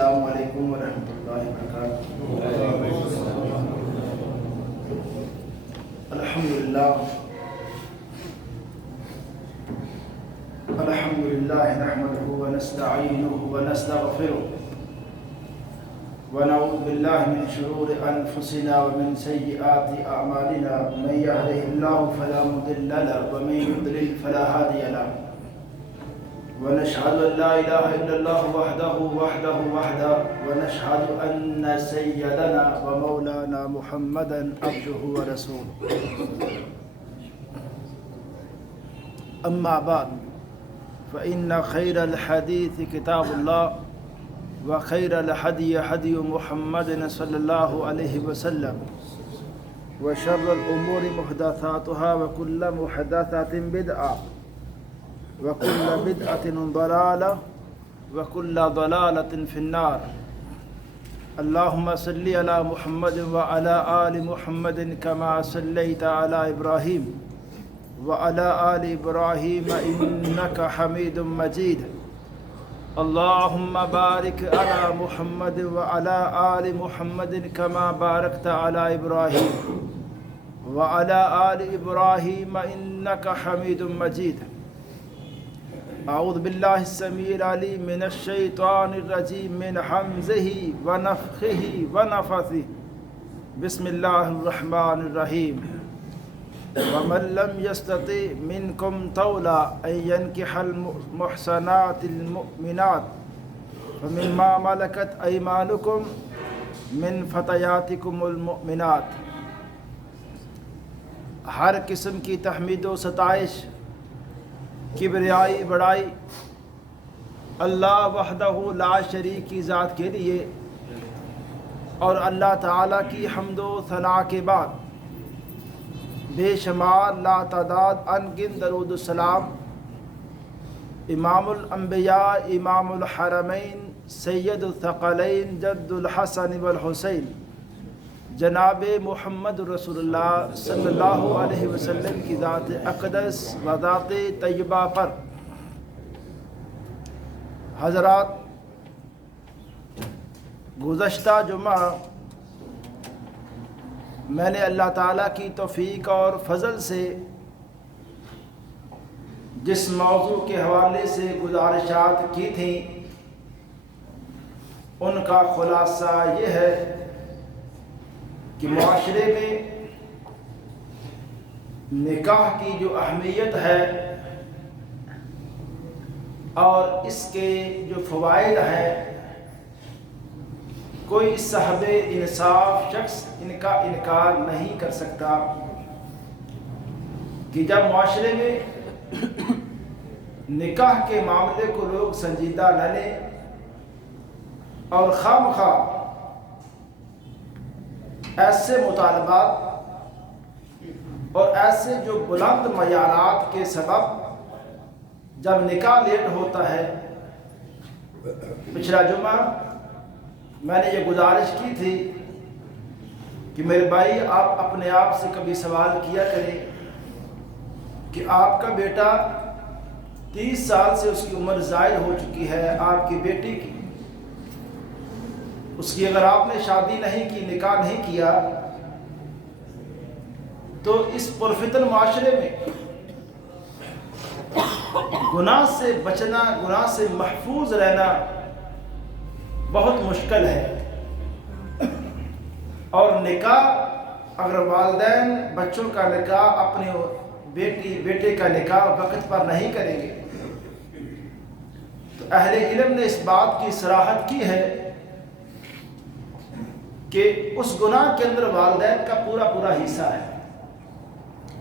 السلام علیکم ورحمۃ اللہ وبرکاتہ۔ الحمد للہ نحمده ونستعینه ونستغفره ونعوذ باللہ من شرور انفسنا ومن سیئات اعمالنا، من يهده الله فلا مضل له ومن يضلل فلا هادي له، ونشهد ان لا اله الا الله وحده ونشهد ان سيدنا ومولانا محمدا عبده ورسوله، اما بعد فان خير الحديث كتاب الله وخير الهدي هدي محمد صلى الله عليه وسلم، وشر الامور محدثاتها وكل محدثة بدعة وكل بدعة ضلالة وكل ضلالة في النار۔ اللهم صل على محمد وعلى آل محمد كما صليت على إبراهيم وعلى آل إبراهيم إنك حميد مجيد۔ اللهم بارك على محمد وعلى آل محمد كما باركت على إبراهيم وعلى آل إبراهيم إنك حميد مجيد۔ اعوذ باللہ السمیع العلیم من الشیطان الرجیم من حمزه ونفخه ونفثه، بسم اللہ الرحمن الرحیم۔ ومن لم يستطع منکم طولا ان ينكح المحصنات المؤمنات فمما ملكت ایمانکم من فتياتکم المؤمنات۔ ہر قسم کی تحمید و ستائش، کبریائی بڑائی اللہ وحدہ لا شریک کی ذات کے لیے، اور اللہ تعالیٰ کی حمد و ثناء کے بعد بے شمار لا تعداد انگن درود السلام امام الانبیاء امام الحرمین سید الثقلین جد الحسن والحسین جناب محمد رسول اللہ صلی اللہ علیہ وسلم کی ذات اقدس و ذات طیبہ پر۔ حضرات، گزشتہ جمعہ میں نے اللہ تعالیٰ کی توفیق اور فضل سے جس موضوع کے حوالے سے گزارشات کی تھیں ان کا خلاصہ یہ ہے کہ معاشرے میں نکاح کی جو اہمیت ہے اور اس کے جو فوائد ہیں، کوئی صاحب انصاف شخص ان کا انکار نہیں کر سکتا کہ جب معاشرے میں نکاح کے معاملے کو لوگ سنجیدہ نہ لیں اور خواہ مخواہ ایسے مطالبات اور ایسے جو بلند معیارات کے سبب جب نکاح لیٹ ہوتا ہے۔ پچھلا جمعہ میں نے یہ گزارش کی تھی کہ میرے بھائی آپ اپنے آپ سے کبھی سوال کیا کریں کہ آپ کا بیٹا 30 سال سے اس کی عمر زائد ہو چکی ہے، آپ کی بیٹی کی، اس کی اگر آپ نے شادی نہیں کی، نکاح نہیں کیا، تو اس پرفتن معاشرے میں گناہ سے بچنا، گناہ سے محفوظ رہنا بہت مشکل ہے۔ اور نکاح اگر والدین بچوں کا نکاح، اپنے بیٹے کا نکاح وقت پر نہیں کریں گے تو اہل علم نے اس بات کی صراحت کی ہے کہ اس گناہ کے اندر والدین کا پورا حصہ ہے۔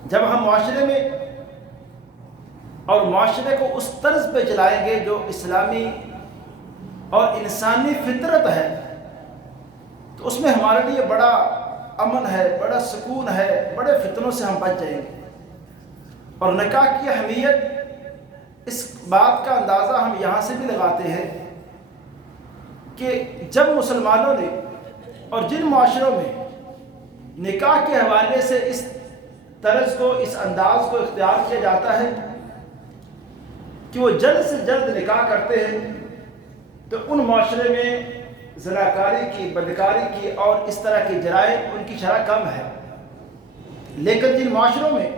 جب ہم معاشرے میں اور معاشرے کو اس طرز پہ چلائیں گے جو اسلامی اور انسانی فطرت ہے، تو اس میں ہمارے لیے بڑا امن ہے، بڑا سکون ہے، بڑے فتنوں سے ہم بچ جائیں گے۔ اور نکاح کی اہمیت، اس بات کا اندازہ ہم یہاں سے بھی لگاتے ہیں کہ جب مسلمانوں نے اور جن معاشروں میں نکاح کے حوالے سے اس طرز کو، اس انداز کو اختیار کیا جاتا ہے کہ وہ جلد سے جلد نکاح کرتے ہیں، تو ان معاشرے میں زناکاری کی، بدکاری کی اور اس طرح کی جرائم ان کی شرح کم ہے، لیکن جن معاشروں میں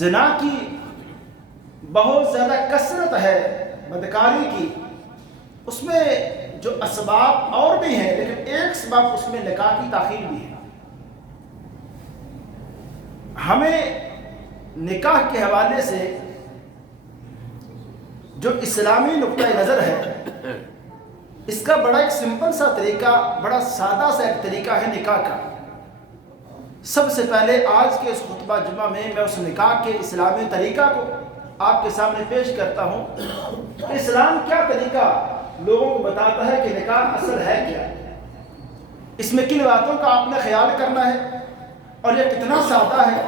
زنا کی بہت زیادہ کثرت ہے، بدکاری کی، اس میں جو اسباب اور بھی ہیں، لیکن ایک سبب اس میں نکاح کی تاخیر بھی ہے۔ ہمیں نکاح کے حوالے سے جو اسلامی نقطۂ نظر ہے، اس کا بڑا ایک سمپل سا طریقہ، بڑا سادہ سا ایک طریقہ ہے نکاح کا۔ سب سے پہلے آج کے اس خطبہ جمعہ میں اس نکاح کے اسلامی طریقہ کو آپ کے سامنے پیش کرتا ہوں۔ اسلام کیا طریقہ لوگوں کو بتاتا ہے کہ نکاح اصل ہے کیا، اس میں کن باتوں کا آپ نے خیال کرنا ہے، اور یہ کتنا سادہ ہے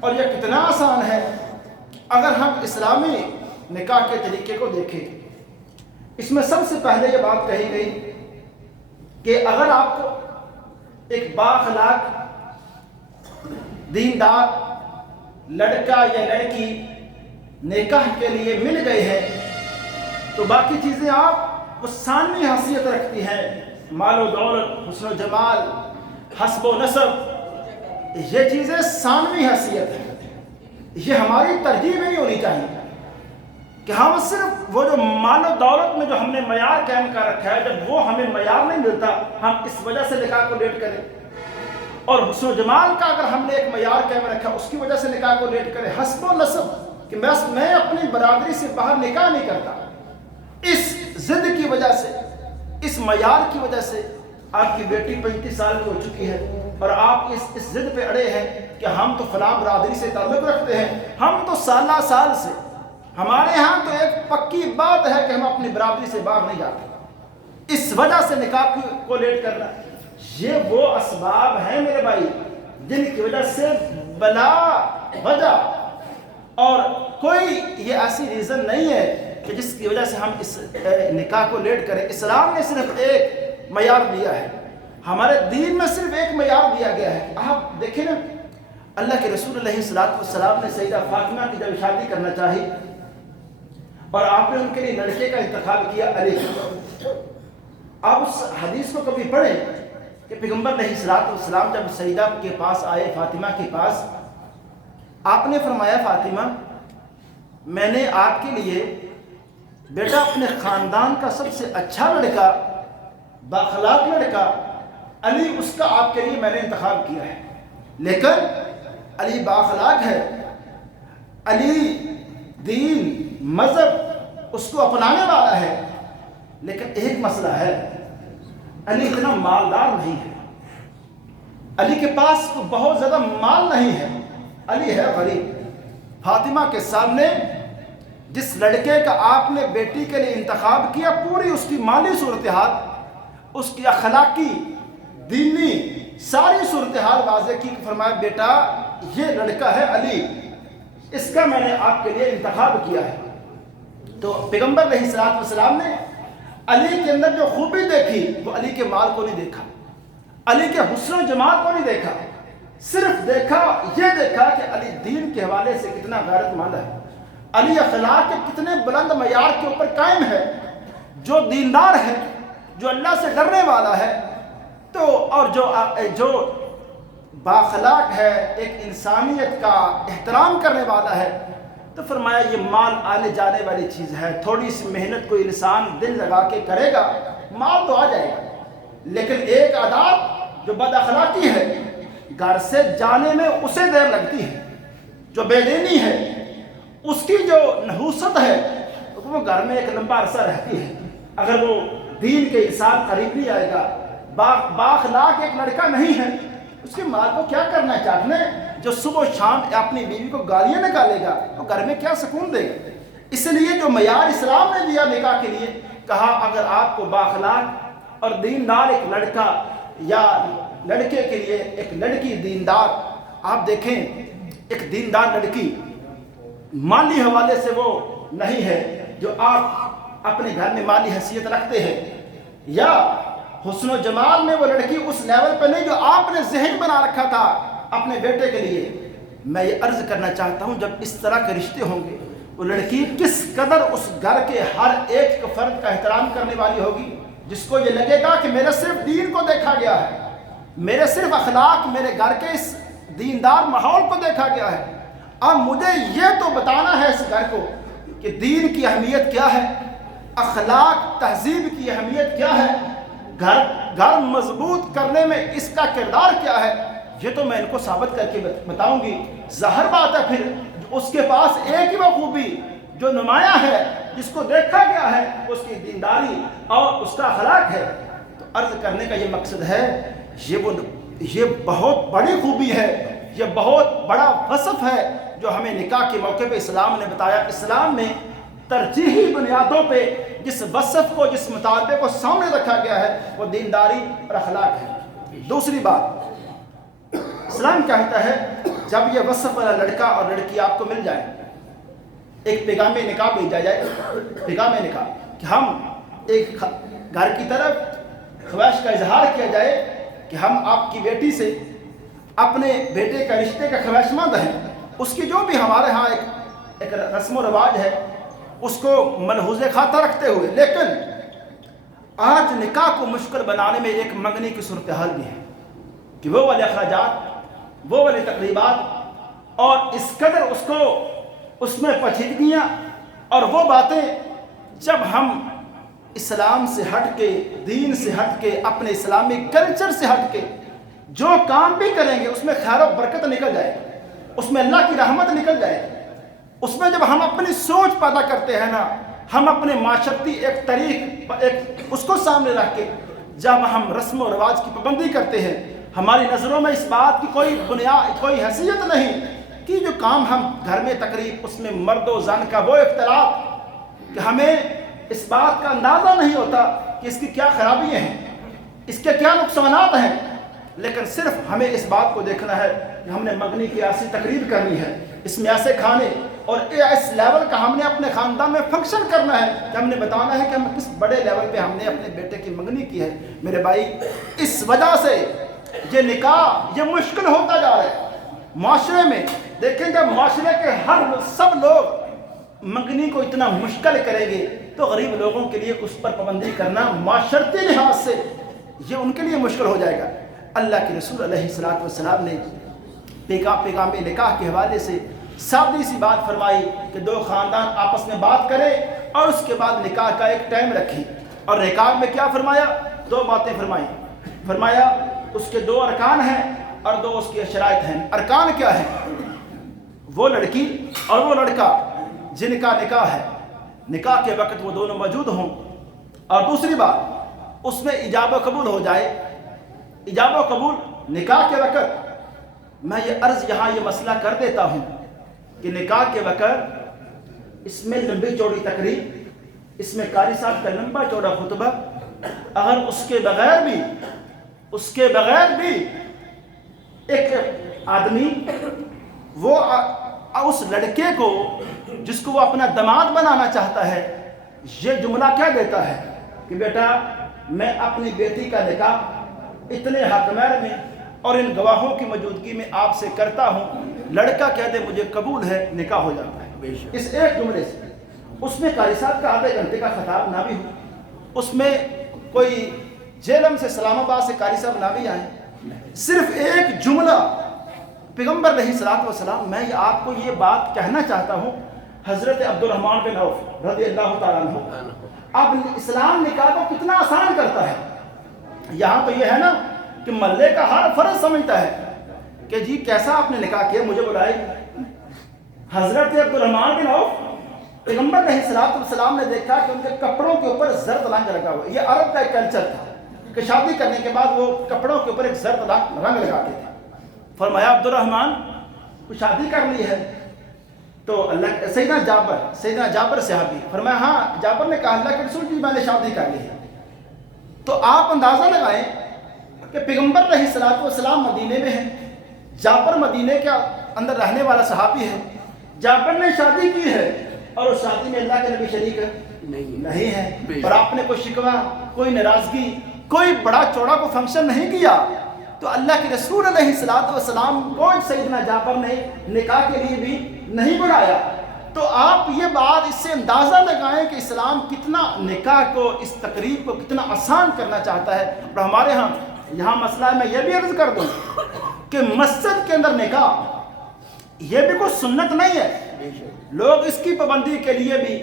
اور یہ کتنا آسان ہے اگر ہم اسلامی نکاح کے طریقے کو دیکھیں۔ اس میں سب سے پہلے یہ بات کہی گئی کہ اگر آپ کو ایک بااخلاق دیندار لڑکا یا لڑکی نکاح کے لیے مل گئے ہیں تو باقی چیزیں آپ وہ ثانوی حیثیت رکھتی ہیں، مال و دولت، حسن و جمال، حسب و نسب، یہ چیزیں ثانوی حیثیت ہیں۔ یہ ہماری ترجیح نہیں ہونی چاہیے کہ ہم صرف وہ جو مال و دولت میں جو ہم نے معیار قائم کر رکھا ہے، جب وہ ہمیں معیار نہیں ملتا ہم اس وجہ سے نکاح کو لیٹ کریں، اور حسن و جمال کا اگر ہم نے ایک معیار قائم رکھا اس کی وجہ سے نکاح کو لیٹ کریں، حسب و نسب کہ میں اپنی برادری سے باہر نکاح نہیں کرتا، اس ضد کی وجہ سے، اس معیار کی وجہ سے آپ کی بیٹی 35 سال کی ہو چکی ہے اور آپ اس ضد پہ اڑے ہیں کہ ہم تو فلاں برادری سے تعلق رکھتے ہیں، ہم تو سالہ سال سے، ہمارے ہاں تو ایک پکی بات ہے کہ ہم اپنی برادری سے باہر نہیں جاتے، اس وجہ سے نکاح کو لیٹ کرنا۔ یہ وہ اسباب ہیں میرے بھائی جن کی وجہ سے بلا وجہ اور کوئی یہ ایسی ریزن نہیں ہے کہ جس کی وجہ سے ہم اس نکاح کو لیٹ کریں۔ اسلام نے صرف ایک معیار دیا ہے، ہمارے دین میں صرف ایک معیار دیا گیا ہے۔ آپ دیکھیں نا، اللہ کے رسول علیہ السلام نے سیدہ فاطمہ کی جب شادی کرنا چاہی اور آپ نے ان کے لیے لڑکے کا انتخاب کیا علی، آپ اس حدیث کو کبھی پڑھیں کہ پیغمبر علیہ السلام جب سیدہ کے پاس آئے، فاطمہ کے پاس، آپ نے فرمایا فاطمہ میں نے آپ کے لیے بیٹا اپنے خاندان کا سب سے اچھا لڑکا، بااخلاق لڑکا علی، اس کا آپ کے لیے میں نے انتخاب کیا ہے، لیکن علی بااخلاق ہے، علی دین مذہب اس کو اپنانے والا ہے، لیکن ایک مسئلہ ہے، علی اتنا مالدار نہیں ہے، علی کے پاس تو بہت زیادہ مال نہیں ہے، علی ہے غریب۔ فاطمہ کے سامنے جس لڑکے کا آپ نے بیٹی کے لیے انتخاب کیا، پوری اس کی مالی صورتحال، اس کی اخلاقی، دینی ساری صورتحال واضح کی، فرمایا بیٹا یہ لڑکا ہے علی، اس کا میں نے آپ کے لیے انتخاب کیا ہے۔ تو پیغمبر علیہ السلام نے علی کے اندر جو خوبی دیکھی وہ علی کے مال کو نہیں دیکھا، علی کے حسن و جمال کو نہیں دیکھا، صرف یہ دیکھا کہ علی دین کے حوالے سے کتنا غیرت مند ہے، علی اخلاق کے کتنے بلند معیار کے اوپر قائم ہے، جو دیندار ہے، جو اللہ سے ڈرنے والا ہے، تو اور جو بااخلاق ہے، ایک انسانیت کا احترام کرنے والا ہے، تو فرمایا یہ مال آنے جانے والی چیز ہے، تھوڑی سی محنت کوئی انسان دل لگا کے کرے گا مال تو آ جائے گا، لیکن ایک عادت جو بد اخلاقی ہے گھر سے جانے میں اسے دیر لگتی ہے، جو بے دینی ہے اس کی جو نحوست ہے وہ گھر میں ایک لمبا عرصہ رہتی ہے، اگر وہ دین کے انسان قریب نہیں آئے گا، بااخلاق ایک لڑکا نہیں ہے، اس کے مال کو کیا کرنا چاہتے ہیں، جو صبح و شام اپنی بیوی کو گالیاں نکالے گا تو گھر میں کیا سکون دے گا۔ اس لیے جو معیار اسلام نے دیا نکاح کے لیے، کہا اگر آپ کو بااخلاق اور دیندار ایک لڑکا یا لڑکے کے لیے ایک لڑکی دیندار، آپ دیکھیں ایک دیندار لڑکی مالی حوالے سے وہ نہیں ہے جو آپ اپنے گھر میں مالی حیثیت رکھتے ہیں، یا حسن و جمال میں وہ لڑکی اس لیول پہ نہیں جو آپ نے ذہن بنا رکھا تھا اپنے بیٹے کے لیے، میں یہ عرض کرنا چاہتا ہوں جب اس طرح کے رشتے ہوں گے وہ لڑکی کس قدر اس گھر کے ہر ایک فرد کا احترام کرنے والی ہوگی، جس کو یہ لگے گا کہ میرے صرف دین کو دیکھا گیا ہے، میرے صرف اخلاق، میرے گھر کے اس دیندار ماحول کو دیکھا گیا ہے، اب مجھے یہ تو بتانا ہے اس گھر کو کہ دین کی اہمیت کیا ہے، اخلاق تہذیب کی اہمیت کیا ہے، گھر مضبوط کرنے میں اس کا کردار کیا ہے، یہ تو میں ان کو ثابت کر کے بتاؤں گی۔ ظاہر بات ہے پھر اس کے پاس ایک ہی وہ خوبی جو نمایاں ہے، جس کو دیکھا گیا ہے، اس کی دینداری اور اس کا اخلاق ہے۔ تو عرض کرنے کا یہ مقصد ہے، یہ بہت بڑی خوبی ہے، یہ بہت بڑا وصف ہے جو ہمیں نکاح کے موقع پہ اسلام نے بتایا۔ اسلام میں ترجیحی بنیادوں پہ جس وصف کو، جس مطالبے کو سامنے رکھا گیا ہے وہ دینداری اور اخلاق ہے۔ دوسری بات، اسلام کہتا ہے جب یہ وصف والا لڑکا اور لڑکی آپ کو مل جائے، ایک پیغام نکاح بھیجا جائے، پیغام نکاح کہ ہم ایک گھر کی طرف خواہش کا اظہار کیا جائے کہ ہم آپ کی بیٹی سے اپنے بیٹے کا رشتے کا خواہشمند ہیں، اس کی جو بھی ہمارے ہاں ایک رسم و رواج ہے اس کو ملحوظ خاطر رکھتے ہوئے، لیکن آج نکاح کو مشکل بنانے میں ایک منگنی کی صورتحال بھی ہے کہ وہ والے اخراجات، وہ والی تقریبات اور اس قدر اس میں پیچیدگیاں اور وہ باتیں، جب ہم اسلام سے ہٹ کے، دین سے ہٹ کے، اپنے اسلامی کلچر سے ہٹ کے جو کام بھی کریں گے اس میں خیر و برکت نکل جائے گی، اس میں اللہ کی رحمت نکل جائے گی۔ اس میں جب ہم اپنی سوچ پیدا کرتے ہیں نا، ہم اپنے معاشرتی ایک طریق اس کو سامنے رکھ کے جب ہم رسم و رواج کی پابندی کرتے ہیں، ہماری نظروں میں اس بات کی کوئی بنیاد، کوئی حیثیت نہیں کہ جو کام ہم گھر میں تقریب، اس میں مرد و زن کا وہ اختلاط کہ ہمیں اس بات کا اندازہ نہیں ہوتا کہ اس کی کیا خرابیاں ہیں، اس کے کیا نقصانات ہیں، لیکن صرف ہمیں اس بات کو دیکھنا ہے کہ ہم نے منگنی کی ایسی تقریب کرنی ہے، اس میں ایسے کھانے اور اس لیول کا ہم نے اپنے خاندان میں فنکشن کرنا ہے کہ ہم نے بتانا ہے کہ ہم کس بڑے لیول پہ ہم نے اپنے بیٹے کی منگنی کی ہے۔ میرے بھائی، اس وجہ سے یہ نکاح یہ مشکل ہوتا جا رہا ہے معاشرے میں۔ دیکھیں جب معاشرے کے سب لوگ منگنی کو اتنا مشکل کریں گے تو غریب لوگوں کے لیے اس پر پابندی کرنا معاشرتی لحاظ سے یہ ان کے لیے مشکل ہو جائے گا۔ اللہ کے رسول علیہ الصلوۃ والسلام نے پیغام نکاح کے حوالے سے سادی سی بات فرمائی کہ دو خاندان آپس میں بات کریں اور اس کے بعد نکاح کا ایک ٹائم رکھیں، اور نکاح میں کیا فرمایا؟ دو باتیں فرمایا اس کے دو ارکان ہیں اور دو اس کی شرائط ہیں۔ ارکان کیا ہے؟ وہ لڑکی اور وہ لڑکا جن کا نکاح ہے، نکاح کے وقت وہ دونوں موجود ہوں، اور دوسری بات اس میں ایجاب و قبول ہو جائے۔ ایجاب و قبول نکاح کے وقت، میں یہ عرض یہاں یہ مسئلہ کر دیتا ہوں کہ نکاح کے وقت اس میں لمبی چوڑی تقریب، اس میں قاری صاحب کا لمبا چوڑا خطبہ، اگر اس کے بغیر بھی ایک آدمی وہ اس لڑکے کو جس کو وہ اپنا داماد بنانا چاہتا ہے یہ جملہ کیا دیتا ہے کہ بیٹا میں اپنی بیٹی کا نکاح اتنے حقمیر میں اور ان گواہوں کی موجودگی میں آپ سے کرتا ہوں، لڑکا کہہ دے مجھے قبول ہے، نکاح ہو جاتا ہے اس ایک جملے سے۔ اس میں قاری صاحب کا آدھے گھنٹے کا خطاب نہ بھی ہو، اس میں کوئی جیلم سے اسلام آباد سے قاری صاحب نہ بھی آئیں، صرف ایک جملہ پیغمبر علیہ الصلوۃ والسلام، میں آپ کو یہ بات کہنا چاہتا ہوں، حضرت عبد الرحمن بن عوف رضی اللہ تعالیٰ عنہ، اب اسلام نکاح کو کتنا آسان کرتا ہے۔ یہاں تو یہ ہے نا کہ محلے کا ہر فرض سمجھتا ہے کہ جی کیسا آپ نے نکاح کیا، مجھے بلائے۔ حضرت عبد الرحمن بن عوف، پیغمبر علیہ الصلوۃ والسلام نے دیکھا کہ ان کے کپڑوں کے اوپر زرد رنگ لگا ہوا، یہ عرب کا ایک کلچر تھا کہ شادی کرنے کے بعد وہ کپڑوں کے اوپر ایک زرد رنگ لگاتے تھے۔ فرمایا عبد الرحمن کو شادی کر لی ہے؟ تو اللہ سیدنا جابر صحابی فرمایا ہاں، جابر نے کہا اللہ کے رسول جی میں نے شادی کر لی ہے۔ تو آپ اندازہ لگائیں کہ پیغمبر علیہ الصلوۃ والسلام مدینے میں ہیں، جابر مدینے کے اندر رہنے والا صحابی ہے، جابر نے شادی کی ہے اور اس شادی میں اللہ کے نبی شریک نہیں ہے، اور آپ نے کوئی شکوہ، کوئی ناراضگی، کوئی بڑا چوڑا کو فنکشن نہیں کیا، تو اللہ کے رسول علیہ الصلوۃ والسلام کو سیدنا جابر نے نکاح کے لیے بھی نہیں بلایا۔ تو آپ یہ بات اس سے اندازہ لگائیں کہ اسلام کتنا نکاح کو، اس تقریب کو کتنا آسان کرنا چاہتا ہے۔ اور ہمارے یہاں مسئلہ ہے، میں یہ بھی عرض کر دوں کہ مسجد کے اندر نکاح یہ بھی کوئی سنت نہیں ہے۔ لوگ اس کی پابندی کے لیے بھی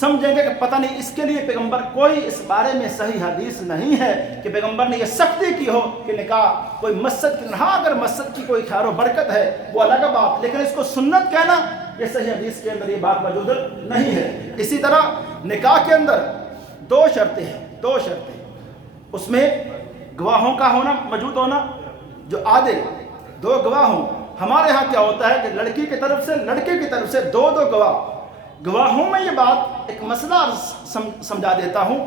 سمجھیں گے کہ پتہ نہیں اس کے لیے پیغمبر، کوئی اس بارے میں صحیح حدیث نہیں ہے کہ پیغمبر نے یہ سختی کی ہو کہ نکاح کوئی مسجد کی، ہاں اگر مسجد کی کوئی خیر و برکت ہے وہ الگ بات، لیکن اس کو سنت کہنا یہ صحیح حدیث کے اندر یہ بات موجود نہیں ہے۔ اسی طرح نکاح کے اندر دو شرطیں ہیں، اس میں گواہوں کا ہونا، موجود ہونا، جو عادل دو گواہ ہوں۔ ہمارے ہاں کیا ہوتا ہے کہ لڑکی کی طرف سے لڑکے کی طرف سے دو گواہوں میں یہ بات ایک مسئلہ سمجھا دیتا ہوں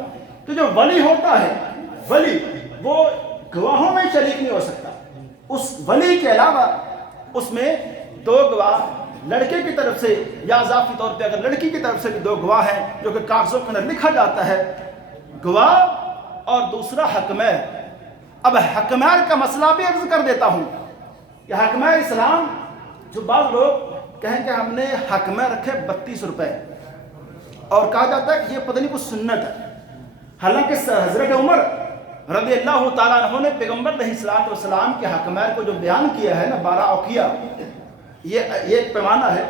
کہ جو ولی ہوتا ہے، ولی وہ گواہوں میں شریک نہیں ہو سکتا، اس ولی کے علاوہ اس میں دو گواہ لڑکے کی طرف سے، یا اضافی طور پہ اگر لڑکی کی طرف سے بھی دو گواہ ہیں جو کہ کاغذوں کے اندر لکھا جاتا ہے، گواہ اور دوسرا حکمیر۔ اب حکمیر کا مسئلہ بھی عرض کر دیتا ہوں کہ حکمیر اسلام، جو بعض لوگ کہیں کہ ہم نے حکمیر رکھے 32 روپے اور کہا جاتا ہے کہ یہ پتہ نہیں کچھ سنت ہے، حالانکہ حضرت عمر رضی اللہ تعالیٰ عنہ نے پیغمبر علیہ السلام کے حکمیر کو جو بیان کیا ہے نا، 12 اوقیہ، یہ ایک پیمانہ ہے،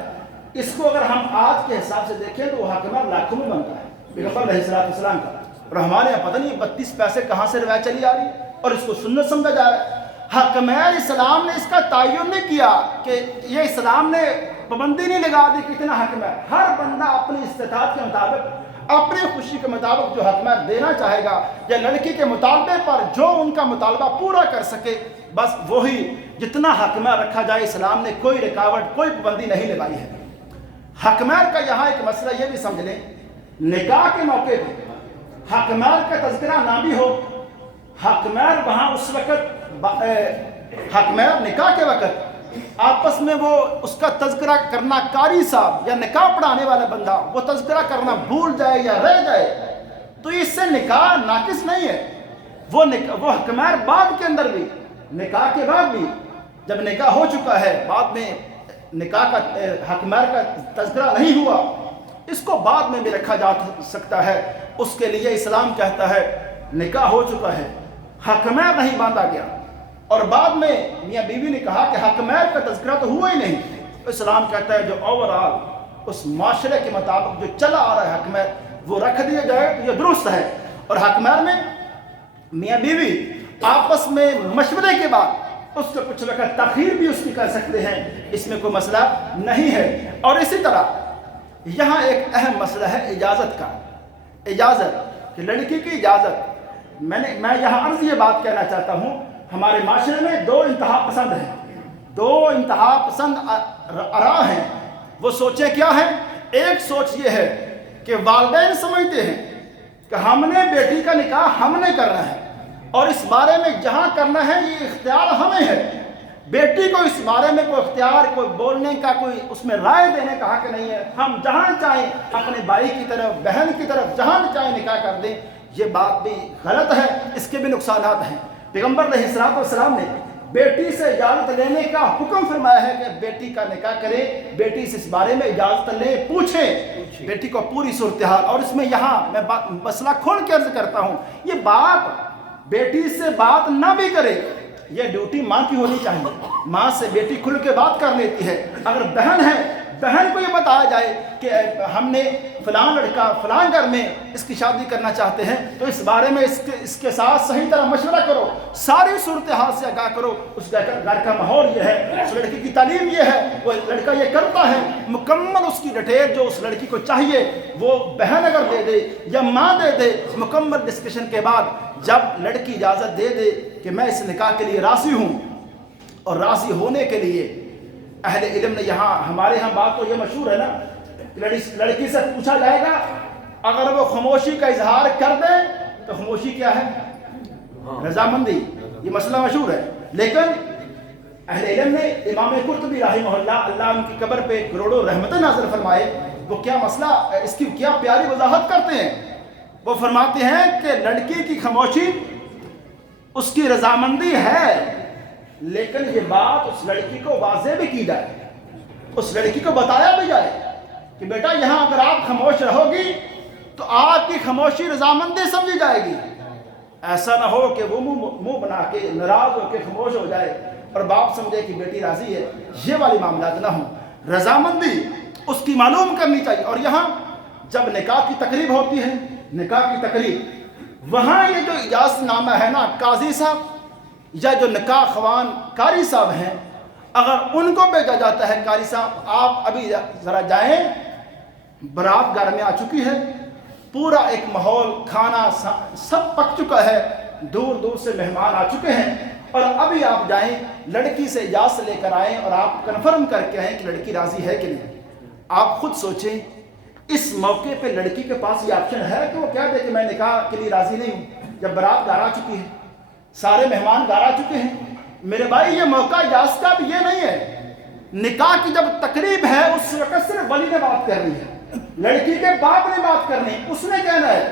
اس کو اگر ہم آج کے حساب سے دیکھیں تو وہ حکمیر لاکھوں میں بنتا ہے پیغمبر علیہ السلام کا، اور ہمارے یہاں پتہ نہیں 32 پیسے کہاں سے روایت چلی آ رہی ہے اور اس کو سنت سمجھا جا رہا ہے۔ حکمیر اسلام نے اس کا تعین نہیں کیا کہ یہ اسلام نے پابندی نہیں لگا دی کتنا حکمیر، ہر بندہ اپنی استطاعت کے مطابق، اپنی خوشی کے مطابق جو حکمیر دینا چاہے گا، یا لڑکی کے مطالبے پر جو ان کا مطالبہ پورا کر سکے، بس وہی جتنا حکمیر رکھا جائے۔ اسلام نے کوئی رکاوٹ، کوئی پابندی نہیں لگائی ہے۔ حکمیر کا یہاں ایک مسئلہ یہ بھی سمجھ لیں، نکاح کے موقع پہ حکمیر کا تذکرہ نہ بھی ہو، حکمیر وہاں اس وقت، حکمیر نکاح کے وقت آپس میں وہ اس کا تذکرہ کرنا، قاری صاحب یا نکاح پڑھانے والا بندہ وہ تذکرہ کرنا بھول جائے یا رہ جائے تو اس سے نکاح ناقص نہیں ہے۔ وہ حکمیر بعد کے اندر بھی، نکاح کے بعد بھی، جب نکاح ہو چکا ہے، بعد میں نکاح کا حکمیر کا تذکرہ نہیں ہوا، اس کو بعد میں بھی رکھا جا سکتا ہے۔ اس کے لیے اسلام کہتا ہے نکاح ہو چکا ہے، حکمیر نہیں باندھا گیا، اور بعد میں میاں بیوی نے کہا کہ حکمیر کا تذکرہ تو ہوا ہی نہیں، اسلام کہتا ہے جو اوورآل اس معاشرے کے مطابق جو چلا آ رہا ہے حکمیر وہ رکھ دیا جائے تو یہ درست ہے۔ اور حکمیر میں میاں بیوی آپس میں مشورے کے بعد اس کو کچھ وقت تاخیر بھی اس کی کر سکتے ہیں، اس میں کوئی مسئلہ نہیں ہے۔ اور اسی طرح یہاں ایک اہم مسئلہ ہے اجازت کا، اجازت کہ لڑکی کی اجازت۔ میں یہاں عرض یہ بات کہنا چاہتا ہوں، ہمارے معاشرے میں دو انتہا پسند ہیں، دو انتہا پسند آراء ہیں۔ وہ سوچیں کیا ہیں؟ ایک سوچ یہ ہے کہ والدین سمجھتے ہیں کہ ہم نے بیٹی کا نکاح ہم نے کرنا ہے، اور اس بارے میں جہاں کرنا ہے یہ اختیار ہمیں ہے، بیٹی کو اس بارے میں کوئی اختیار، کوئی بولنے کا، کوئی اس میں رائے دینے کا حق نہیں ہے، ہم جہاں چاہیں اپنے بھائی کی طرف، بہن کی طرف جہاں چاہیں نکاح کر دیں۔ یہ بات بھی غلط ہے، اس کے بھی نقصانات ہیں۔ پیغمبر علیہ السلام نے بیٹی سے اجازت لینے کا حکم فرمایا ہے کہ بیٹی کا نکاح کرے، بیٹی سے اس بارے میں اجازت لیں، پوچھیں بیٹی کو پوری صورتحال۔ اور اس میں یہاں میں مسئلہ کھول کے عرض کرتا ہوں، یہ باپ بیٹی سے بات نہ بھی کرے، یہ ڈیوٹی ماں کی ہونی چاہیے۔ ماں سے بیٹی کھل کے بات کر لیتی ہے۔ اگر بہن ہے، بہن کو یہ بتایا جائے کہ ہم نے فلاں لڑکا فلاں گھر میں اس کی شادی کرنا چاہتے ہیں، تو اس بارے میں اس کے ساتھ صحیح طرح مشورہ کرو، ساری صورتحال سے آگاہ کرو، اس گھر کا ماحول یہ ہے، اس لڑکی کی تعلیم یہ ہے، وہ لڑکا یہ کرتا ہے، مکمل اس کی ڈیٹیل جو اس لڑکی کو چاہیے وہ بہن اگر دے دے یا ماں دے دے، مکمل ڈسکشن کے بعد جب لڑکی اجازت دے دے کہ میں اس نکاح کے لیے راضی ہوں، اور راضی ہونے کے لیے اہل علم نے یہاں، ہمارے یہاں بات تو یہ مشہور ہے نا، لڑکی سے پوچھا جائے گا، اگر وہ خاموشی کا اظہار کر دیں تو خاموشی کیا ہے؟ رضامندی۔ یہ مسئلہ مشہور ہے، لیکن اہل علم نے، امام قرطبی رحمہ اللہ، اللہ ان کی قبر پہ کروڑوں رحمتیں نازل فرمائے، وہ کیا مسئلہ، اس کی کیا پیاری وضاحت کرتے ہیں۔ وہ فرماتے ہیں کہ لڑکی کی خاموشی اس کی رضامندی ہے، لیکن یہ بات اس لڑکی کو واضح بھی کی جائے، اس لڑکی کو بتایا بھی جائے کہ بیٹا یہاں اگر آپ خاموش رہو گی تو آپ کی خاموشی رضامندی سمجھی جائے گی. ایسا نہ ہو کہ وہ منہ بنا کے ناراض ہو کے خاموش ہو جائے اور باپ سمجھے کہ بیٹی راضی ہے. یہ والی معاملات نہ ہوں. رضامندی اس کی معلوم کرنی چاہیے. اور یہاں جب نکاح کی تقریب ہوتی ہے، نکاح کی تقریب، وہاں یہ جو اجازت نامہ ہے نا، قاضی صاحب یا جو نکاح خوان قاری صاحب ہیں، اگر ان کو بھیجا جاتا ہے قاری صاحب آپ ابھی ذرا جائیں، برات گھر میں آ چکی ہے، پورا ایک ماحول کھانا سب پک چکا ہے، دور دور سے مہمان آ چکے ہیں، اور ابھی آپ جائیں لڑکی سے اجازت لے کر آئیں اور آپ کنفرم کر کے آئیں کہ لڑکی راضی ہے کہ نہیں. آپ خود سوچیں اس موقع پہ لڑکی کے پاس یہ آپشن ہے کہ وہ کہہ دے کہ میں نکاح کے لیے راضی نہیں ہوں، جب برات گھر آ چکی ہے، سارے مہمان گھر آ چکے ہیں. میرے بھائی یہ موقع اجازت کا بھی یہ نہیں ہے. نکاح کی جب تقریب ہے اس وقت صرف ولی نے بات کرنی ہے، لڑکی کے باپ نے بات کرنی ہے. اس نے کہنا ہے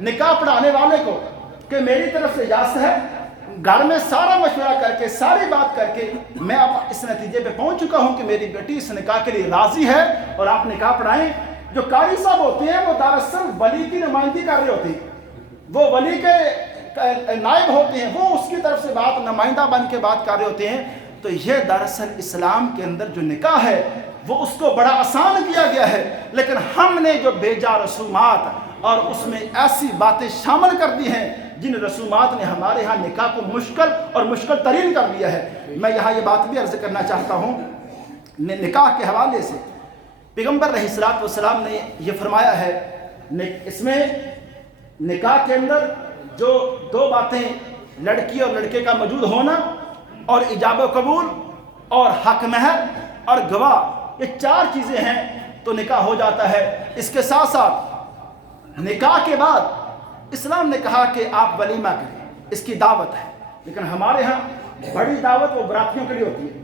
نکاح پڑھانے والے کو کہ میری طرف سے اجازت ہے. گھر میں سارا مشورہ کر کے ساری بات کر کے میں اب اس نتیجے پہ پہنچ چکا ہوں کہ میری بیٹی اس نکاح کے لیے راضی ہے اور آپ نکاح پڑھائیں. جو قاری صاحب ہوتے ہیں وہ دراصل ولی کی نمائندگی کر رہے ہوتے ہیں، وہ ولی کے نائب ہوتے ہیں، وہ اس کی طرف سے بات نمائندہ بن کے بات کر رہے ہوتے ہیں. تو یہ دراصل اسلام کے اندر جو نکاح ہے وہ اس کو بڑا آسان کیا گیا ہے، لیکن ہم نے جو بھیجا رسومات اور اس میں ایسی باتیں شامل کر دی ہیں جن رسومات نے ہمارے ہاں نکاح کو مشکل اور مشکل ترین کر دیا ہے. میں یہاں یہ بات بھی عرض کرنا چاہتا ہوں نکاح کے حوالے سے. پیغمبر علیہ الصلوۃ والسلام نے یہ فرمایا ہے، اس میں نکاح کے اندر جو دو باتیں لڑکی اور لڑکے کا موجود ہونا اور ایجاب و قبول اور حق مہر اور گواہ، یہ چار چیزیں ہیں تو نکاح ہو جاتا ہے. اس کے ساتھ ساتھ نکاح کے بعد اسلام نے کہا کہ آپ ولیمہ کریں، اس کی دعوت ہے. لیکن ہمارے ہاں بڑی دعوت وہ براتیوں کے لیے ہوتی ہے.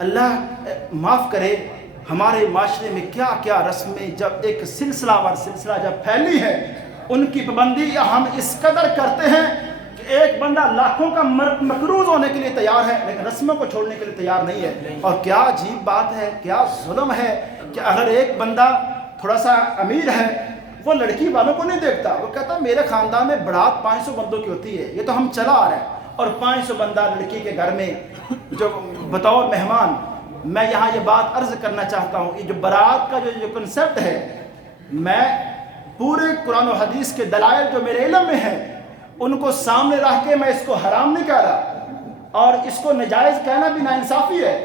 اللہ معاف کرے، ہمارے معاشرے میں کیا کیا رسمیں جب ایک سلسلہ وار سلسلہ جب پھیلی ہے، ان کی پابندی ہم اس قدر کرتے ہیں کہ ایک بندہ لاکھوں کا مقروض ہونے کے لیے تیار ہے لیکن رسموں کو چھوڑنے کے لیے تیار نہیں ہے. اور کیا عجیب بات ہے، کیا ظلم ہے کہ اگر ایک بندہ تھوڑا سا امیر ہے وہ لڑکی والوں کو نہیں دیکھتا، وہ کہتا میرے خاندان میں برات 500 بندوں کی ہوتی ہے، یہ تو ہم چلا آ رہے ہیں، اور 500 بندہ لڑکی کے گھر میں جو بطور مہمان. میں یہاں یہ بات عرض کرنا چاہتا ہوں، یہ جو برات کا جو کنسپٹ ہے، میں پورے قرآن و حدیث کے دلائل جو میرے علم میں ہیں ان کو سامنے رکھ کے میں اس کو حرام نہیں کہہ رہا اور اس کو ناجائز کہنا بھی ناانصافی ہے.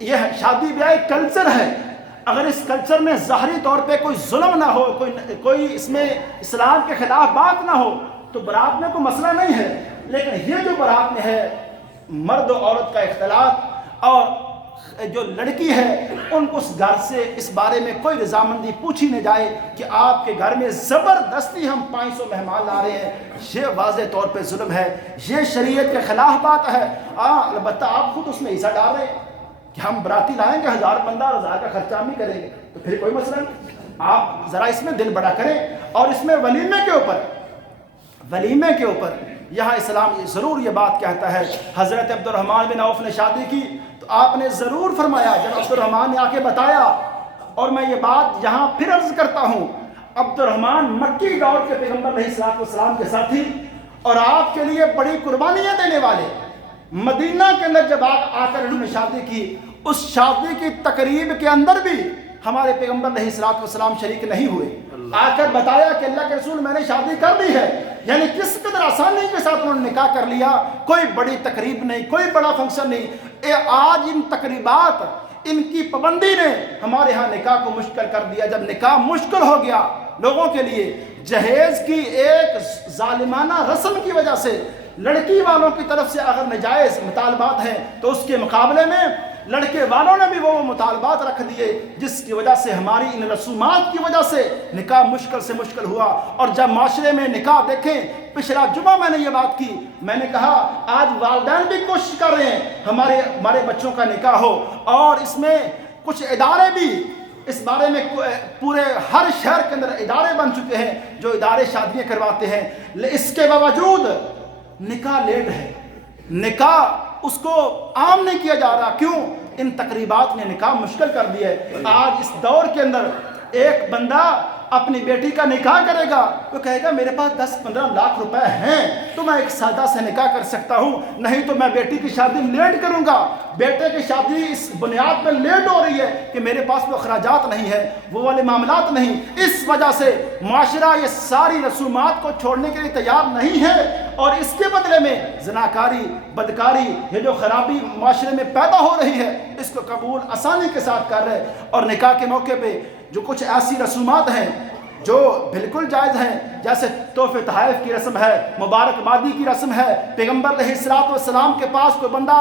یہ شادی بیاہ ایک کلچر ہے، اگر اس کلچر میں ظاہری طور پہ کوئی ظلم نہ ہو، کوئی اس میں اسلام کے خلاف بات نہ ہو تو برات میں کوئی مسئلہ نہیں ہے. لیکن یہ جو برات میں ہے مرد و عورت کا اختلاط اور جو لڑکی ہے ان کو اس گھر سے اس بارے میں کوئی رضامندی پوچھی نہ جائے کہ آپ کے گھر میں زبردستی ہم 500 مہمان لا رہے ہیں، یہ واضح طور پہ ظلم ہے، یہ شریعت کے خلاف بات ہے. البتہ آپ خود اس میں حصہ ڈال رہے ہیں کہ ہم براتی لائیں گے 1000 بندہ اور 1000 کا خرچہ ہم ہی کریں گے، تو پھر کوئی مسئلہ نہیں. آپ ذرا اس میں دل بڑا کریں. اور اس میں ولیمے کے اوپر یہاں اسلام ضرور یہ بات کہتا ہے. حضرت عبد الرحمن بن عوف نے شادی کی تو آپ نے ضرور فرمایا، جب عبد الرحمن نے آ کے بتایا، اور میں یہ بات یہاں پھر عرض کرتا ہوں، عبد الرحمن مکی دور کے پیغمبر علیہ الصلوۃ والسلام کے ساتھی اور آپ کے لیے بڑی قربانیاں دینے والے. مدینہ کے اندر جب آ کر انہوں نے شادی کی، اس شادی کی تقریب کے اندر بھی ہمارے پیغمبر علیہ الصلوۃ والسلام شریک نہیں ہوئے. آ کر بتایا کہ اللہ کے رسول میں نے شادی کر لی ہے. یعنی کس قدر آسانی کے ساتھ انہوں نے نکاح کر لیا، کوئی بڑی تقریب نہیں، کوئی بڑا فنکشن نہیں. آج ان تقریبات، ان کی پابندی نے ہمارے ہاں نکاح کو مشکل کر دیا. جب نکاح مشکل ہو گیا لوگوں کے لیے، جہیز کی ایک ظالمانہ رسم کی وجہ سے لڑکی والوں کی طرف سے اگر ناجائز مطالبات ہیں تو اس کے مقابلے میں لڑکے والوں نے بھی وہ مطالبات رکھ دیے، جس کی وجہ سے ہماری ان رسومات کی وجہ سے نکاح مشکل سے مشکل ہوا. اور جب معاشرے میں نکاح دیکھیں، پچھلا جمعہ میں نے یہ بات کی، میں نے کہا آج والدین بھی کوشش کر رہے ہیں ہمارے بچوں کا نکاح ہو، اور اس میں کچھ ادارے بھی اس بارے میں پورے ہر شہر کے اندر ادارے بن چکے ہیں جو ادارے شادیاں کرواتے ہیں. اس کے باوجود نکاح لیٹ ہے، نکاح اس کو عام نہیں کیا جا رہا. کیوں؟ ان تقریبات نے نکاح مشکل کر دیا ہے. آج اس دور کے اندر ایک بندہ اپنی بیٹی کا نکاح کرے گا، وہ کہے گا میرے پاس 10-15 لاکھ روپے ہیں تو میں ایک سادہ سے نکاح کر سکتا ہوں، نہیں تو میں بیٹی کی شادی لیٹ کروں گا۔ بیٹے کی شادی اس بنیاد پر لیٹ ہو رہی ہے کہ میرے پاس وہ اخراجات نہیں ہے، وہ والے معاملات نہیں، اس وجہ سے معاشرہ یہ ساری رسومات کو چھوڑنے کے لیے تیار نہیں ہے، اور اس کے بدلے میں زناکاری، بدکاری، یہ جو خرابی معاشرے میں پیدا ہو رہی ہے اس کو قبول آسانی کے ساتھ کر رہے۔ اور نکاح کے موقع پہ جو کچھ ایسی رسومات ہیں جو بالکل جائز ہیں، جیسے تحفے تحائف کی رسم ہے، مبارکبادی کی رسم ہے۔ پیغمبر علیہ السلام کے پاس کوئی بندہ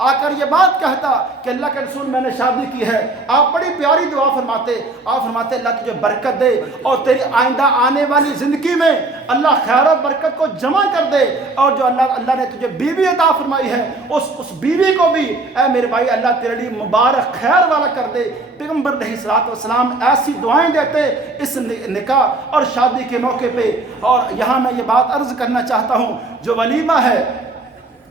آ کر یہ بات کہتا کہ اللہ کے رسول میں نے شادی کی ہے، آپ بڑی پیاری دعا فرماتے، آپ فرماتے اللہ تجھے برکت دے اور تیری آئندہ آنے والی زندگی میں اللہ خیر و برکت کو جمع کر دے، اور جو اللہ نے تجھے بیوی عطا فرمائی ہے اس بیوی کو بھی اے میرے بھائی اللہ تیرے لیے مبارک خیر والا کر دے۔ پیغمبر علیہ السلام ایسی دعائیں دیتے اس نکاح اور شادی کے موقع پہ۔ اور یہاں میں یہ بات عرض کرنا چاہتا ہوں، جو ولیمہ ہے،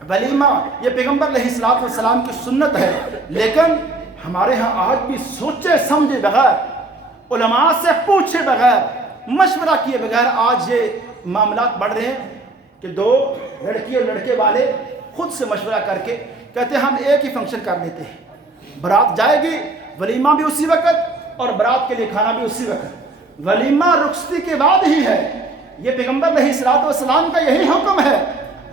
ولیمہ یہ پیغمبر علیہ السلام کی سنت ہے، لیکن ہمارے ہاں آج بھی سوچے سمجھے بغیر، علماء سے پوچھے بغیر، مشورہ کیے بغیر آج یہ معاملات بڑھ رہے ہیں کہ دو لڑکی اور لڑکے والے خود سے مشورہ کر کے کہتے ہیں ہم ایک ہی فنکشن کر لیتے ہیں، برات جائے گی، ولیمہ بھی اسی وقت اور برات کے لیے کھانا بھی اسی وقت۔ ولیمہ رخصتی کے بعد ہی ہے، یہ پیغمبر علیہ السلام کا یہی حکم ہے،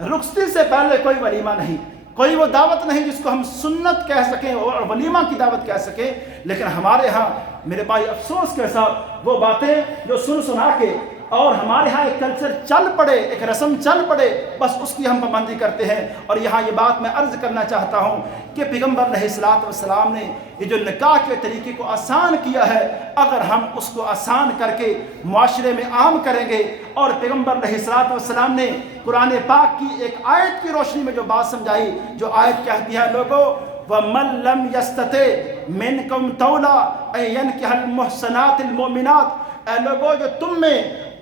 رخصتی سے پہلے کوئی ولیمہ نہیں، کوئی وہ دعوت نہیں جس کو ہم سنت کہہ سکیں اور ولیمہ کی دعوت کہہ سکیں۔ لیکن ہمارے ہاں میرے بھائی افسوس کے ساتھ وہ باتیں جو سنا کے اور ہمارے ہاں ایک کلچر چل پڑے، ایک رسم چل پڑے، بس اس کی ہم پابندی کرتے ہیں۔ اور یہاں یہ بات میں عرض کرنا چاہتا ہوں کہ پیغمبر علیہ السلام نے یہ جو نکاح کے طریقے کو آسان کیا ہے، اگر ہم اس کو آسان کر کے معاشرے میں عام کریں گے، اور پیغمبر علیہ السلام نے قرآن پاک کی ایک آیت کی روشنی میں جو بات سمجھائی، جو آیت کہتی ہے لوگوں وَمَن لَّمْ يَسْتَطِعْ مِنكُمْ طَوْلًا أَن يَنكِحَ الْمُحْصَنَاتِ الْمُؤْمِنَاتِ، اے لوگوں جو تم میں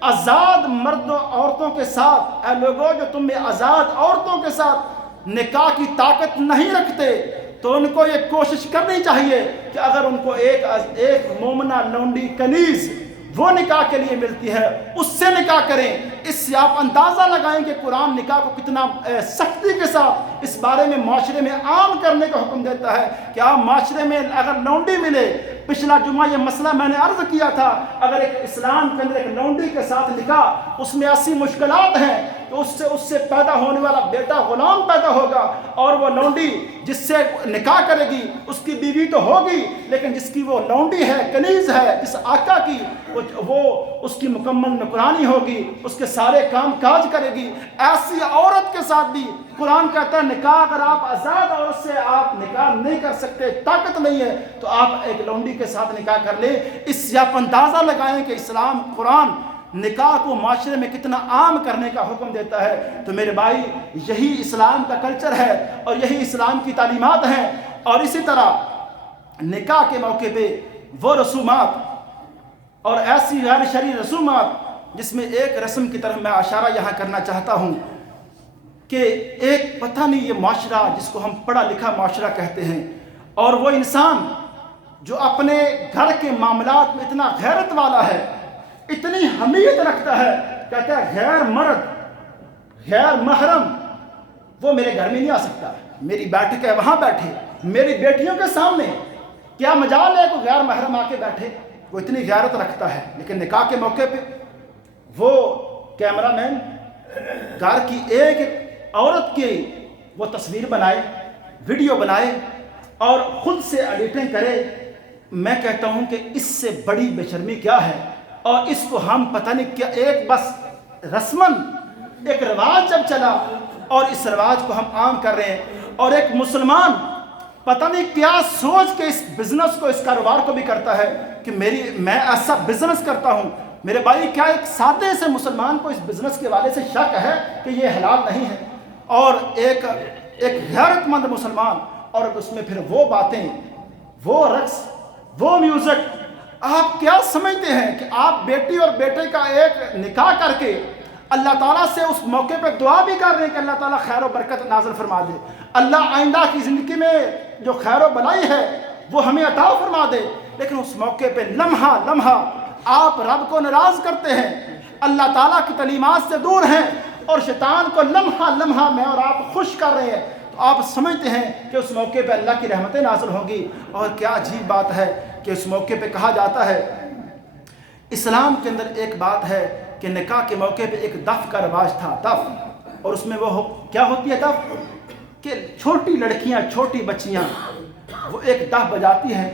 آزاد مرد و عورتوں کے ساتھ، اے لوگوں جو تم میں آزاد عورتوں کے ساتھ نکاح کی طاقت نہیں رکھتے، تو ان کو یہ کوشش کرنی چاہیے کہ اگر ان کو ایک مومنہ لونڈی کنیز وہ نکاح کے لیے ملتی ہے اس سے نکاح کریں۔ اس سے آپ اندازہ لگائیں کہ قرآن نکاح کو کتنا سختی کے ساتھ اس بارے میں معاشرے میں عام کرنے کا حکم دیتا ہے کہ آپ معاشرے میں اگر لونڈی ملے، پچھلا جمعہ یہ مسئلہ میں نے عرض کیا تھا، اگر ایک اسلام کے اندر ایک لونڈی کے ساتھ نکاح، اس میں ایسی مشکلات ہیں کہ اس سے پیدا ہونے والا بیٹا غلام پیدا ہوگا، اور وہ لونڈی جس سے نکاح کرے گی اس کی بیوی تو ہوگی، لیکن جس کی وہ لونڈی ہے، کنیز ہے، جس آقا کی وہ اس کی مکمل نوکرانی ہوگی، اس کے سارے کام کاج کرے گی، ایسی عورت کے ساتھ بھی قرآن کہتا ہے نکاح اگر آپ آزاد عورت سے آپ نکاح نہیں کر سکتے، طاقت نہیں ہے، تو آپ ایک لونڈی کے ساتھ نکاح کر لیں۔ اس سے آپ اندازہ لگائیں کہ اسلام قرآن نکاح کو معاشرے میں کتنا عام کرنے کا حکم دیتا ہے۔ تو میرے بھائی یہی اسلام کا کلچر ہے اور یہی اسلام کی تعلیمات ہیں۔ اور اسی طرح نکاح کے موقع پہ وہ رسومات اور ایسی غیر شرعی رسومات جس میں ایک رسم کی طرف میں اشارہ یہاں کرنا چاہتا ہوں کہ ایک پتہ نہیں یہ معاشرہ جس کو ہم پڑھا لکھا معاشرہ کہتے ہیں، اور وہ انسان جو اپنے گھر کے معاملات میں اتنا غیرت والا ہے، اتنی حمیت رکھتا ہے، کہتا ہے غیر مرد، غیر محرم وہ میرے گھر میں نہیں آ سکتا، میری بیٹھ کے وہاں بیٹھے، میری بیٹیوں کے سامنے کیا مجال ہے کوئی غیر محرم آ کے بیٹھے، وہ اتنی غیرت رکھتا ہے۔ لیکن نکاح کے موقع پہ وہ کیمرہ مین گھر کی ایک عورت کی وہ تصویر بنائے، ویڈیو بنائے اور خود سے ایڈیٹنگ کرے۔ میں کہتا ہوں کہ اس سے بڑی بے شرمی کیا ہے، اور اس کو ہم پتہ نہیں کیا ایک بس رسماً ایک رواج جب چلا اور اس رواج کو ہم عام کر رہے ہیں، اور ایک مسلمان پتہ نہیں کیا سوچ کے اس بزنس کو، اس کاروبار کو بھی کرتا ہے کہ میں ایسا بزنس کرتا ہوں۔ میرے بھائی کیا ایک سادے سے مسلمان کو اس بزنس کے والے سے شک ہے کہ یہ حلال نہیں ہے، اور ایک غیرت مند مسلمان، اور اس میں پھر وہ باتیں، وہ رقص، وہ میوزک، آپ کیا سمجھتے ہیں کہ آپ بیٹی اور بیٹے کا ایک نکاح کر کے اللہ تعالیٰ سے اس موقع پہ دعا بھی کر رہے ہیں کہ اللہ تعالیٰ خیر و برکت نازل فرما دے، اللہ آئندہ کی زندگی میں جو خیر و بلائی ہے وہ ہمیں عطا فرما دے، لیکن اس موقع پہ لمحہ لمحہ آپ رب کو ناراض کرتے ہیں، اللہ تعالیٰ کی تعلیمات سے دور ہیں، اور شیطان کو لمحہ لمحہ میں اور آپ خوش کر رہے ہیں، تو آپ سمجھتے ہیں کہ اس موقع پہ اللہ کی رحمتیں نازل ہوں گی۔ اور کیا عجیب بات ہے کہ اس موقع پہ کہا جاتا ہے، اسلام کے اندر ایک بات ہے کہ نکاح کے موقع پہ ایک دف کا رواج تھا، دف، اور اس میں وہ کیا ہوتی ہے دف، کہ چھوٹی لڑکیاں، چھوٹی بچیاں وہ ایک دف بجاتی ہیں،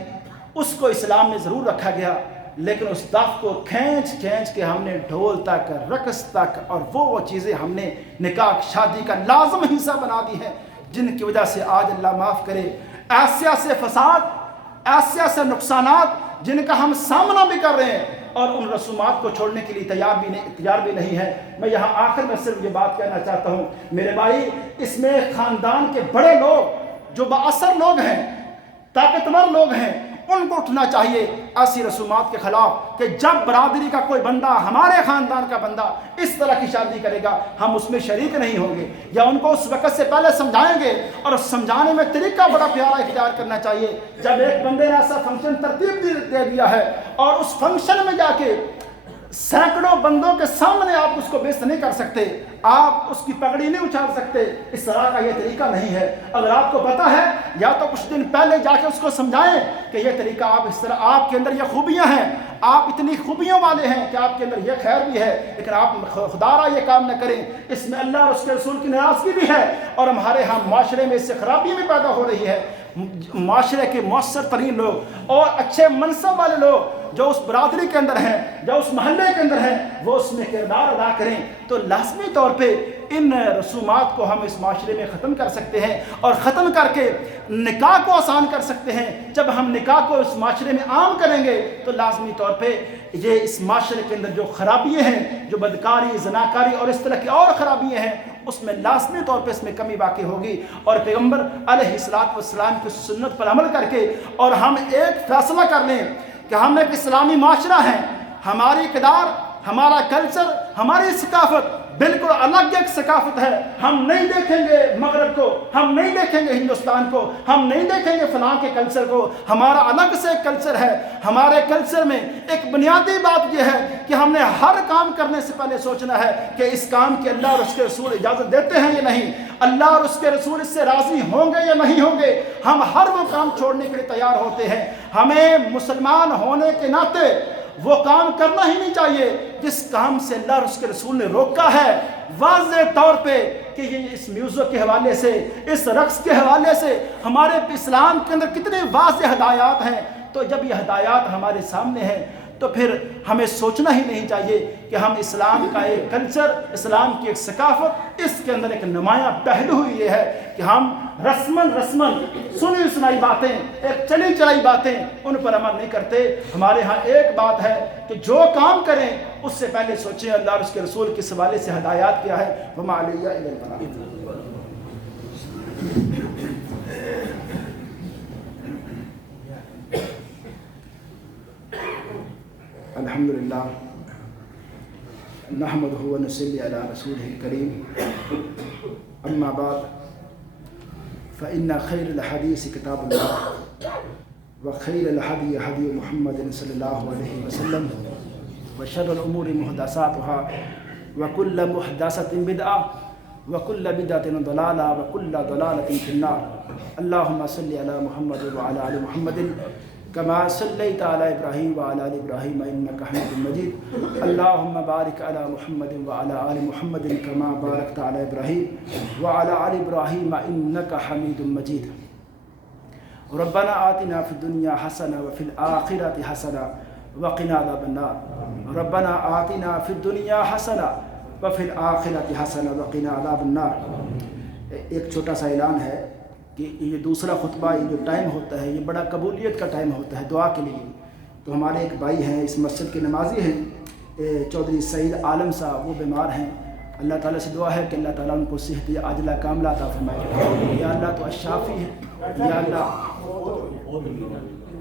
اس کو اسلام میں ضرور رکھا گیا، لیکن اس دف کو کھینچ کھینچ کے ہم نے ڈھول تک، رقص تک، اور وہ چیزیں ہم نے نکاح شادی کا لازم حصہ بنا دی ہیں، جن کی وجہ سے آج اللہ معاف کرے ایسے سے فساد، ایسے سے نقصانات جن کا ہم سامنا بھی کر رہے ہیں، اور ان رسومات کو چھوڑنے کے لیے تیار بھی نہیں ہے۔ میں یہاں آخر میں صرف یہ بات کہنا چاہتا ہوں میرے بھائی، اس میں خاندان کے بڑے لوگ جو بااثر لوگ ہیں، طاقتور لوگ ہیں، ان کو اٹھنا چاہیے ایسی رسومات کے خلاف کہ جب برادری کا کوئی بندہ، ہمارے خاندان کا بندہ اس طرح کی شادی کرے گا، ہم اس میں شریک نہیں ہوں گے، یا ان کو اس وقت سے پہلے سمجھائیں گے، اور سمجھانے میں طریقہ بڑا پیارا اختیار کرنا چاہیے۔ جب ایک بندے نے ایسا فنکشن ترتیب دے دیا ہے اور اس فنکشن میں جا کے سینکڑوں بندوں کے سامنے آپ اس کو بیست نہیں کر سکتے، آپ اس کی پگڑی نہیں اچھال سکتے، اس طرح کا یہ طریقہ نہیں ہے۔ اگر آپ کو پتا ہے، یا تو کچھ دن پہلے جا کے اس کو سمجھائیں کہ یہ طریقہ آپ اس طرح، آپ کے اندر یہ خوبیاں ہیں، آپ اتنی خوبیوں والے ہیں کہ آپ کے اندر یہ خیر بھی ہے، لیکن آپ خدا را یہ کام نہ کریں، اس میں اللہ اور اس کے رسول کی ناراضگی بھی ہے، اور ہمارے ہاں معاشرے میں اس سے خرابی بھی پیدا ہو رہی ہے۔ معاشرے کے مؤثر ترین لوگ اور اچھے منصب والے لوگ جو اس برادری کے اندر ہیں، جو اس محلے کے اندر ہیں، وہ اس میں کردار ادا کریں، تو لازمی طور پہ ان رسومات کو ہم اس معاشرے میں ختم کر سکتے ہیں، اور ختم کر کے نکاح کو آسان کر سکتے ہیں۔ جب ہم نکاح کو اس معاشرے میں عام کریں گے تو لازمی طور پہ یہ اس معاشرے کے اندر جو خرابیاں ہیں، جو بدکاری، زناکاری اور اس طرح کی اور خرابیاں ہیں، اس میں لازمی طور پہ اس میں کمی واقع ہوگی، اور پیغمبر علیہ السلام کی سنت پر عمل کر کے، اور ہم ایک فیصلہ کر لیں کہ ہم ایک اسلامی معاشرہ ہیں، ہماری اقدار، ہمارا کلچر، ہماری ثقافت بالکل الگ ایک ثقافت ہے۔ ہم نہیں دیکھیں گے مغرب کو، ہم نہیں دیکھیں گے ہندوستان کو، ہم نہیں دیکھیں گے فلاں کے کلچر کو، ہمارا الگ سے ایک کلچر ہے۔ ہمارے کلچر میں ایک بنیادی بات یہ ہے کہ ہم نے ہر کام کرنے سے پہلے سوچنا ہے کہ اس کام کی اللہ اور اس کے رسول اجازت دیتے ہیں یا نہیں، اللہ اور اس کے رسول اس سے راضی ہوں گے یا نہیں ہوں گے۔ ہم ہر وہ کام چھوڑنے کے لیے تیار ہوتے ہیں۔ ہمیں مسلمان ہونے کے ناطے وہ کام کرنا ہی نہیں چاہیے جس کام سے اللہ اور اس کے رسول نے روکا ہے، واضح طور پہ کہ یہ اس میوزک کے حوالے سے، اس رقص کے حوالے سے ہمارے اسلام کے اندر کتنے واضح ہدایات ہیں۔ تو جب یہ ہدایات ہمارے سامنے ہیں تو پھر ہمیں سوچنا ہی نہیں چاہیے کہ ہم اسلام کا ایک کلچر، اسلام کی ایک ثقافت، اس کے اندر ایک نمایاں پہلو یہ ہے کہ ہم رسمن سنی سنائی باتیں، ایک چلی چلائی باتیں، ان پر عمل نہیں کرتے۔ ہمارے ہاں ایک بات ہے کہ جو کام کریں اس سے پہلے سوچیں اللہ اور اس کے رسول کس حوالے سے ہدایات کیا ہے۔ وما علیہ الا البلاغ۔ الحمدللہ نحمدہ ونصلی علی رسولہ الکریم، اما بعد فإن خیر الحدیث کتاب اللہ وخیر الہدی ہدی محمد صلی اللہ علیہ وسلم وشر الامور محدثاتها وکل محدثۃ بدعۃ وکل بدعۃ ضلالہ وکل ضلالۃ فی النار۔ اللہم صلی علی محمد وعلی آل محمد کما صلیت علی ابراہیم وعلی آل ابراہیم انک حمید مجید۔ اللہم بارک علی محمد وعلی آل محمد کما بارکت علی ابراہیم وعلی آل ابراہیم انک حمید مجید۔ ربنا آتنا فی الدنیا حسنہ وفی الآخرۃ حسنہ وقنا عذاب النار۔ ربنا آتنا فی الدنیا حسنہ وفی الآخرۃ حسنہ وقنا عذاب النار۔ ایک چھوٹا سا اعلان ہے کہ یہ دوسرا خطبہ، یہ جو ٹائم ہوتا ہے، یہ بڑا قبولیت کا ٹائم ہوتا ہے دعا کے لیے۔ تو ہمارے ایک بھائی ہیں، اس مسجد کے نمازی ہیں، چودھری سعید عالم صاحب، وہ بیمار ہیں۔ اللہ تعالیٰ سے دعا ہے کہ اللہ تعالیٰ ان کو صحت عاجلہ کاملہ عطا فرمائے۔ یا اللہ تو الشافی ہے، یا اللہ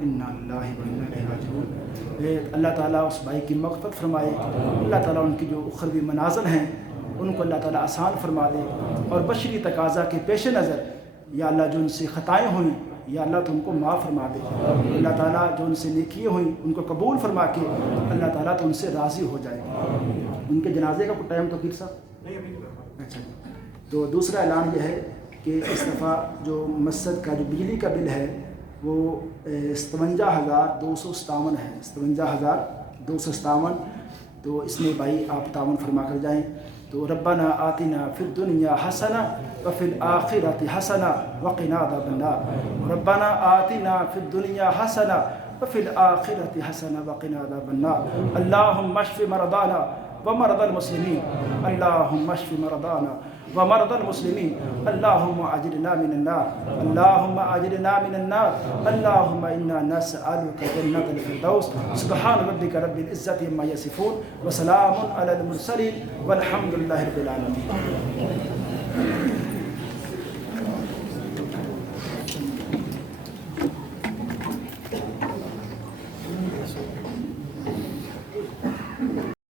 انا للہ و انا الیہ راجعون۔ اللہ تعالیٰ اس بھائی کی مغفرت فرمائے، اللہ تعالیٰ ان کی جو اخروی منازل ہیں ان کو اللہ تعالیٰ آسان فرما دے، اور بشری تقاضا کے پیش نظر یا اللہ جو ان سے خطائیں ہوئیں یا اللہ تو ان کو معاف فرما دے. اللہ تعالیٰ جو ان سے نیکیاں ہوئیں ان کو قبول فرما کے اللہ تعالیٰ تو ان سے راضی ہو جائے. ان کے جنازے کا کوئی ٹائم تو پیر صاحب اچھا. تو دوسرا اعلان یہ ہے کہ اس دفعہ جو مسجد کا جو بجلی کا بل ہے وہ 57,257 ہے. 57,257. تو اس میں بھائی آپ تعاون فرما کر جائیں. تو ربنا آتنا فی الدنیا حسنہ وفی الآخرۃ حسنہ وقنا عذاب النار. ربنا آتنا فی الدنیا حسنہ وفی الآخرۃ حسنہ وقنا عذاب النار. اللہم اشف مرضانا ومرضى المسلمين. اللهم اشف مرضانا ومرضى المسلمين. اللهم اجرنا من النار. اللهم اجرنا من النار. اللهم انا نسألك جنة الفردوس. سبحان ربك رب العزة عما يصفون وسلام على المرسلين والحمد لله رب العالمين.